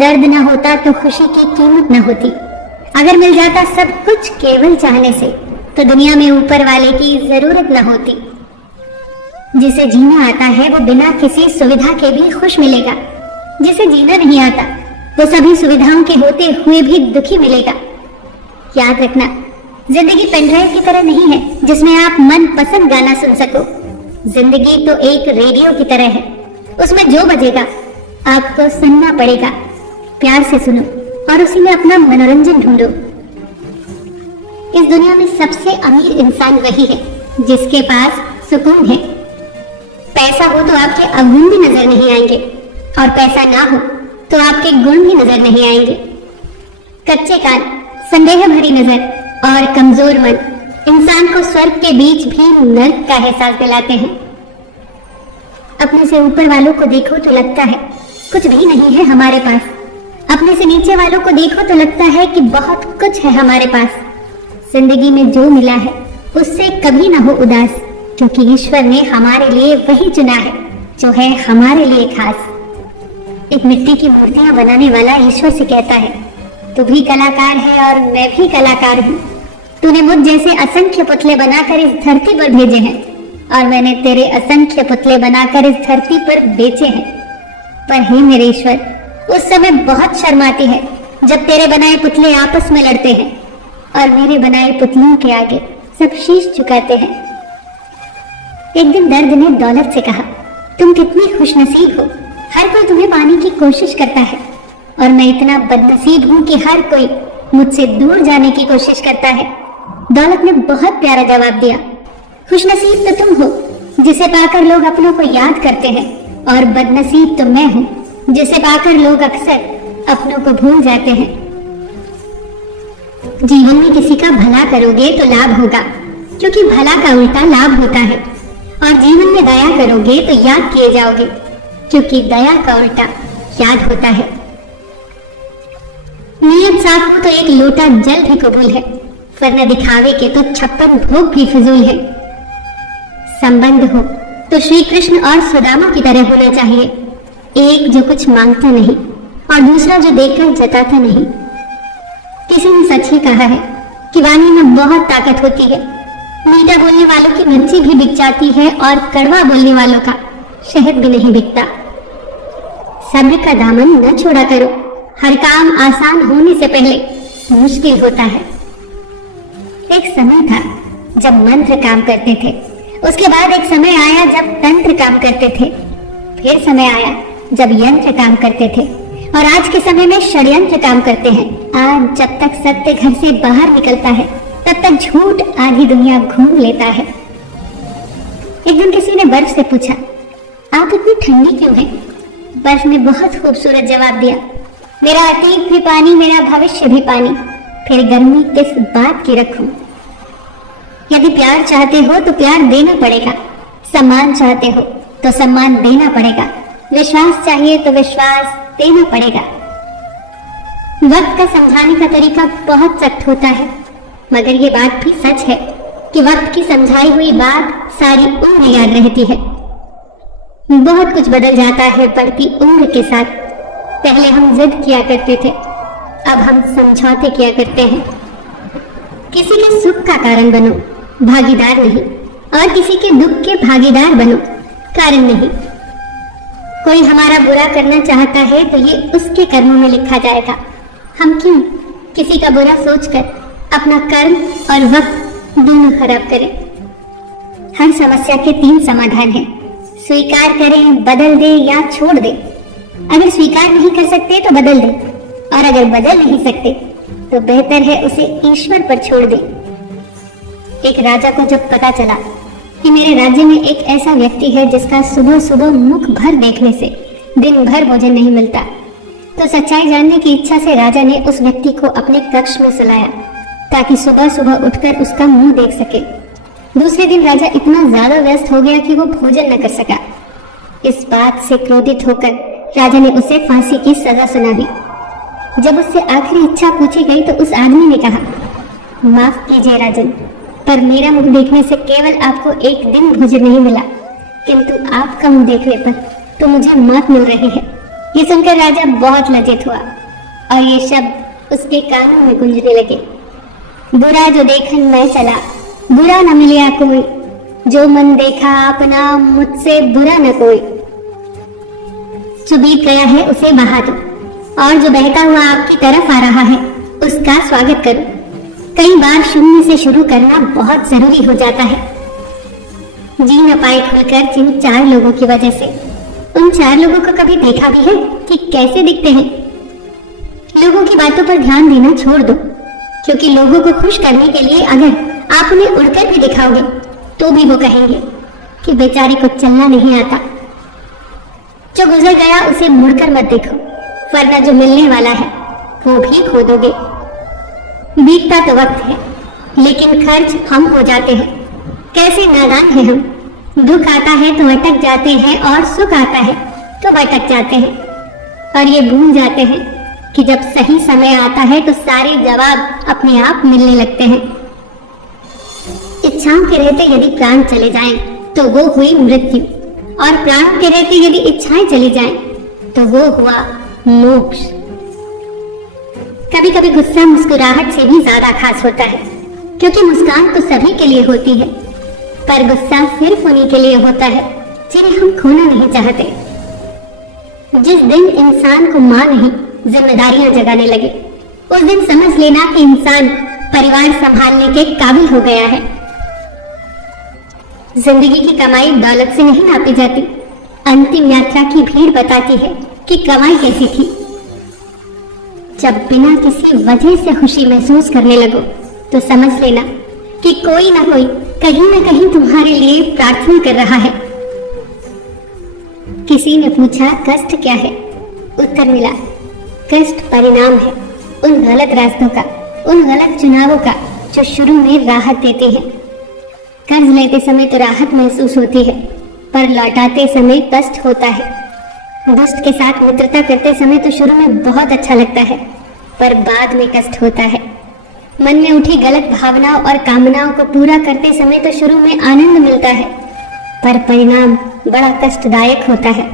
दर्द न होता तो खुशी की कीमत न होती। अगर मिल जाता सब कुछ केवल चाहने से तो दुनिया में ऊपर वाले की जरूरत न होती। जिसे जीना आता है वो बिना किसी सुविधा के भी खुश मिलेगा। जिसे जीना नहीं आता वो सभी सुविधाओं के होते हुए भी दुखी मिलेगा। याद रखना, जिंदगी पेनड्राइव की तरह नहीं है जिसमें आप मन पसंद गाना सुन सको। जिंदगी तो एक रेडियो की तरह है, उसमें जो बजेगा आपको सुनना पड़ेगा। प्यार से सुनो और उसी में अपना मनोरंजन ढूंढो। इस दुनिया में सबसे अमीर इंसान वही है जिसके पास सुकून है। पैसा हो तो आपके अवगुण भी नजर नहीं आएंगे और पैसा ना हो तो आपके गुण भी नजर नहीं आएंगे। कच्चे कान, संदेह भरी नजर और कमजोर मन इंसान को स्वर्ग के बीच भी नर्क का एहसास दिलाते हैं। अपने से ऊपर वालों को देखो तो लगता है कुछ भी नहीं है हमारे पास। अपने से नीचे वालों को देखो तो लगता है कि बहुत कुछ है हमारे पास। जिंदगी में जो मिला है उससे कभी ना हो उदास, क्योंकि ईश्वर ने हमारे लिए वही चुना है जो है हमारे लिए खास। एक मिट्टी की मूर्तियां बनाने वाला ईश्वर से कहता है, तू भी कलाकार है और मैं भी कलाकार हूँ। तूने मुझ जैसे असंख्य पुतले बनाकर इस धरती पर भेजे हैं और मैंने तेरे असंख्य पुतले बनाकर इस धरती पर बेचे हैं। पर हे मेरे ईश्वर, उस समय बहुत शर्म आती है जब तेरे बनाए पुतले आपस में लड़ते हैं और मेरे बनाए पुतलों के आगे सब शीश झुकाते हैं। एक दिन दर्द ने दौलत से कहा, तुम कितनी खुशनसीब हो, हर कोई तुम्हें पाने की कोशिश करता है और मैं इतना बदनसीब हूँ कि हर कोई मुझसे दूर जाने की कोशिश करता है। दौलत ने बहुत प्यारा जवाब दिया, खुशनसीब तो तुम हो जिसे पाकर लोग अपनों को याद करते हैं, और बदनसीब तो मैं हूँ जिसे पाकर लोग अक्सर अपनों को भूल जाते हैं। जीवन में किसी का भला करोगे तो लाभ होगा, क्योंकि भला का उल्टा लाभ होता है। और जीवन में दया करोगे तो याद किए जाओगे, क्योंकि दया का उल्टा याद होता है। नियत साफ हो तो एक लोटा जल भी कबूल है, वरना दिखावे के तो 56 भोग भी फिजूल है। संबंध हो तो श्री कृष्ण और सुदामा की तरह होना चाहिए, एक जो कुछ मांगता नहीं और दूसरा जो देकर जताता नहीं। किसी ने सच ही कहा है कि वाणी में बहुत ताकत होती है। मीठा बोलने वालों की मिर्ची भी बिक जाती है और कड़वा बोलने वालों का शहद भी नहीं बिकता। सब्र का दामन न छोड़ा करो, हर काम आसान होने से पहले मुश्किल होता है। एक समय था जब मंत्र काम करते थे, उसके बाद एक समय आया जब तंत्र काम करते थे, फिर समय आया जब यंत्र काम करते थे, और आज के समय में षड्यंत्र काम करते हैं। आज जब तक सत्य घर से बाहर निकलता है तब तक झूठ आधी दुनिया घूम लेता है। एक दिन किसी ने बर्फ से पूछा, आप इतनी ठंडी क्यों हैं? बर्फ ने बहुत खूबसूरत जवाब दिया, मेरा अतीत भी पानी, मेरा भविष्य भी पानी, फिर गर्मी किस बात की रखूं? यदि प्यार चाहते हो तो प्यार देना पड़ेगा, सम्मान चाहते हो तो सम्मान देना पड़ेगा, विश्वास चाहिए तो विश्वास देना पड़ेगा। वक्त का समझाने का तरीका बहुत सख्त होता है, मगर ये बात भी सच है कि वक्त की समझाई हुई बात सारी उम्र याद रहती है। बहुत कुछ बदल जाता है बढ़ती उम्र के साथ। पहले हम जिद किया करते थे, अब हम समझौते किया करते हैं। किसी के सुख का कारण बनो, भागीदार नहीं, और किसी के दुख के भागीदार बनो, कारण नहीं। कोई हमारा बुरा करना चाहता है तो ये उसके कर्मों में लिखा जाएगा। हम क्यों किसी का बुरा सोचकर अपना कर्म और वक्त दोनों खराब करें? हर समस्या के 3 समाधान हैं, स्वीकार करें, बदल दे या छोड़ दे। अगर स्वीकार नहीं कर सकते तो बदल दे, और अगर बदल नहीं सकते तो बेहतर है उसे ईश्वर पर छोड़ दे। एक राजा को जब पता चला कि मेरे राज्य में एक ऐसा व्यक्ति है जिसका सुबह सुबह मुख भर देखने से दिन भर भोजन नहीं मिलता, तो सच्चाई जानने की इच्छा से राजा ने उस व्यक्ति को अपने कक्ष में सुलाया ताकि सुबह सुबह उठकर उसका मुंह देख सके। दूसरे दिन राजा इतना ज्यादा व्यस्त हो गया कि वो भोजन न कर सका। इस बात से क्रोधित होकर राजा ने उसे फांसी की सजा सुना दी। जब उससे आखिरी इच्छा पूछी गई तो उस आदमी ने कहा, माफ कीजिए राजन, पर मेरा मुख देखने से केवल आपको एक दिन भोजन नहीं मिला, किंतु आपका मुंह देखने पर तो मुझे मौत मिल रही है। ये सुनकर राजा बहुत लज्जित हुआ और ये शब्द उसके कानों में गूंजने लगे। बुरा जो देखन मैं चला, बुरा न मिलिया कोई, जो मन देखा अपना, मुझसे बुरा न कोई। जो बीत गया है उसे बहा दो, और जो बहता हुआ आपकी तरफ आ रहा है उसका स्वागत करो। कई बार शून्य से शुरू करना बहुत जरूरी हो जाता है। जी न पाए खुलकर जिन 4 लोगों की वजह से, उन 4 लोगों को कभी देखा भी है कि कैसे दिखते हैं? लोगों की बातों पर ध्यान देना छोड़ दो, क्योंकि लोगों को खुश करने के लिए अगर आप उन्हें उड़कर भी दिखाओगे तो भी वो कहेंगे कि बेचारे को चलना नहीं आता। जो गुजर गया उसे मुड़कर मत देखो, वरना जो मिलने वाला है वो भी खो दोगे। बीतता तो वक्त है, लेकिन खर्च हम हो जाते हैं। कैसे नादान हैं हम। दुख आता है तो अटक जाते हैं, और सुख आता है तो भटक जाते हैं, और ये भूल जाते हैं कि जब सही समय आता है तो सारे जवाब अपने आप मिलने लगते हैं। इच्छाओं के रहते यदि प्राण चले जाएं तो वो हुई मृत्यु, और प्राणों के रहते यदि इच्छाएं चली जाएं तो वो हुआ मोक्ष। कभी कभी गुस्सा मुस्कुराहट से भी ज्यादा खास होता है, क्योंकि मुस्कान तो सभी के लिए होती है, पर गुस्सा सिर्फ उन्हीं के लिए होता है जिन्हें हम खोना नहीं चाहते। जिस दिन इंसान को मां नहीं जिम्मेदारियां जगाने लगे, उस दिन समझ लेना कि इंसान परिवार संभालने के काबिल हो गया है। जिंदगी की कमाई दौलत से नहीं नापी जाती। अंतिम यात्रा की भीड़ बताती है कि कमाई कैसी थी। जब बिना किसी वजह से खुशी महसूस करने लगो तो समझ लेना कि कोई ना कोई कहीं ना कहीं तुम्हारे लिए प्रार्थना कर रहा है। किसी ने पूछा कष्ट क्या है? उत्तर मिला, कष्ट परिणाम है उन गलत रास्तों का, उन गलत चुनावों का जो शुरू में राहत देते हैं। कर्ज लेते समय तो राहत महसूस होती है, पर लौटाते समय कष्ट होता है। दुष्ट के साथ मित्रता करते समय तो शुरू में बहुत अच्छा लगता है, पर बाद में कष्ट होता है। मन में उठी गलत भावनाओं और कामनाओं को पूरा करते समय तो शुरू में आनंद मिलता है, पर परिणाम बड़ा कष्टदायक होता है।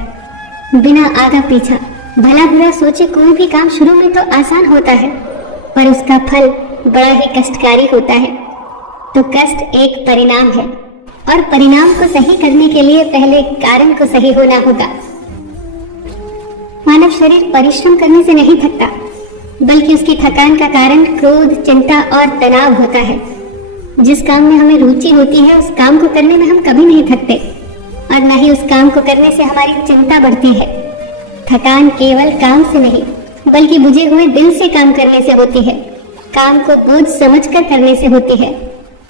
बिना आगा पीछा भला बुरा सोचे कोई भी काम शुरू में तो आसान होता है, पर उसका फल बड़ा ही कष्टकारी होता है। तो कष्ट एक परिणाम है, और परिणाम को सही करने के लिए पहले कारण को सही होना होगा। मानव शरीर परिश्रम करने से नहीं थकता, बल्कि उसकी थकान का कारण क्रोध, चिंता और तनाव होता है। जिस काम में हमें रुचि होती है उस काम को करने में हम कभी नहीं थकते, और न ही उस काम को करने से हमारी चिंता बढ़ती है। थकान केवल काम से नहीं, बल्कि बुझे हुए दिल से काम करने से होती है। काम को बोझ समझकर करने से होती है।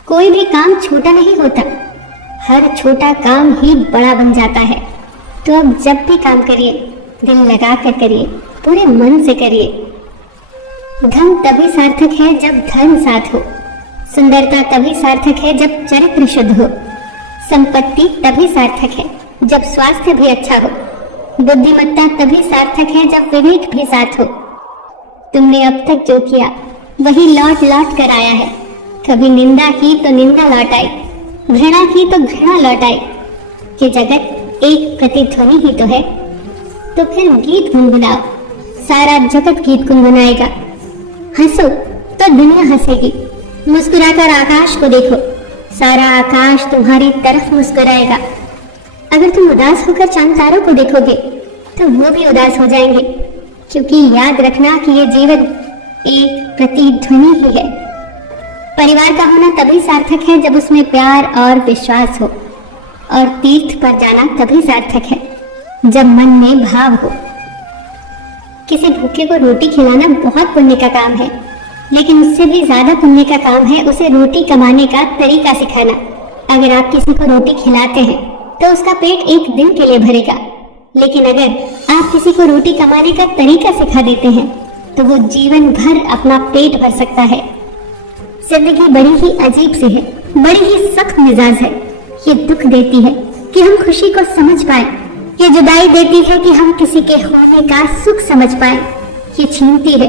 कोई भी काम छोटा नहीं होता, हर छोटा काम ही बड़ा बन जाता है। तो अब जब भी काम करिए, दिल लगा कर करिए, पूरे मन से करिए। धन तभी सार्थक है जब धन साथ हो। सुंदरता तभी सार्थक है जब चरित्र शुद्ध हो। संपत्ति तभी सार्थक है जब स्वास्थ्य भी अच्छा हो। बुद्धिमत्ता तभी सार्थक है जब विवेक भी साथ हो। तुमने अब तक जो किया वही लौट लौट कर आया है। कभी निंदा की तो निंदा लौट आई, घृणा की तो घृणा लौट आई। ये जगत एक प्रतिध्वनि ही तो है। तो फिर गीत गुनगुनाओ, सारा जगत गीत गुनगुनाएगा। हंसो तो दुनिया हंसेगी। मुस्कुराकर आकाश को देखो, सारा आकाश तुम्हारी तरफ मुस्कुराएगा। अगर तुम उदास होकर चांद तारों को देखोगे तो वो भी उदास हो जाएंगे, क्योंकि याद रखना कि ये जीवन एक प्रतिध्वनि ही है। परिवार का होना तभी सार्थक है जब उसमें प्यार और विश्वास हो, और तीर्थ पर जाना तभी सार्थक है जब मन में भाव हो। किसी भूखे को रोटी खिलाना बहुत पुण्य का काम है, लेकिन उससे भी ज्यादा पुण्य का काम है उसे रोटी कमाने का तरीका सिखाना। अगर आप किसी को रोटी खिलाते हैं तो उसका पेट एक दिन के लिए भरेगा, लेकिन अगर आप किसी को रोटी कमाने का तरीका सिखा देते हैं तो वो जीवन भर अपना पेट भर सकता है। जिंदगी बड़ी ही अजीब सी है, बड़ी ही सख्त मिजाज है। ये दुख देती है कि हम खुशी को समझ पाए, ये जुदाई देती है कि हम किसी के होने का सुख समझ पाए, ये छीनती है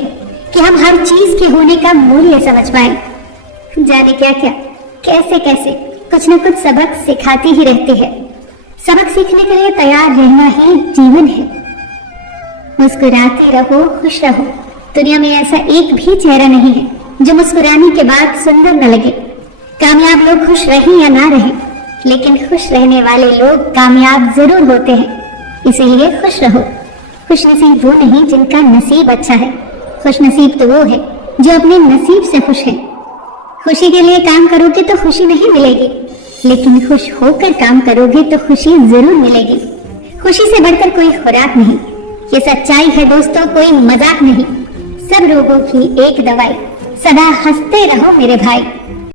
कि हम हर चीज के होने का मूल्य समझ पाए। जाने क्या क्या, कैसे कैसे कुछ न कुछ सबक सिखाती ही रहती है। सबक सीखने के लिए तैयार रहना ही जीवन है। मुस्कुराते रहो, खुश रहो। दुनिया में ऐसा एक भी चेहरा नहीं है जो मुस्कुराने के बाद सुंदर न लगे। कामयाब लोग खुश रहें या ना रहें, लेकिन खुश रहने वाले लोग कामयाब जरूर होते हैं। इसीलिए खुश रहो। खुश नसीब वो नहीं जिनका नसीब अच्छा है, खुश नसीब तो वो है जो अपने नसीब से खुश है। खुशी के लिए काम करोगे तो खुशी नहीं मिलेगी, लेकिन खुश होकर काम करोगे तो खुशी जरूर मिलेगी। खुशी से बढ़कर कोई खुराक नहीं, ये सच्चाई है दोस्तों, कोई मजाक नहीं। सब रोगों की एक दवाई, सदा हंसते रहो मेरे भाई।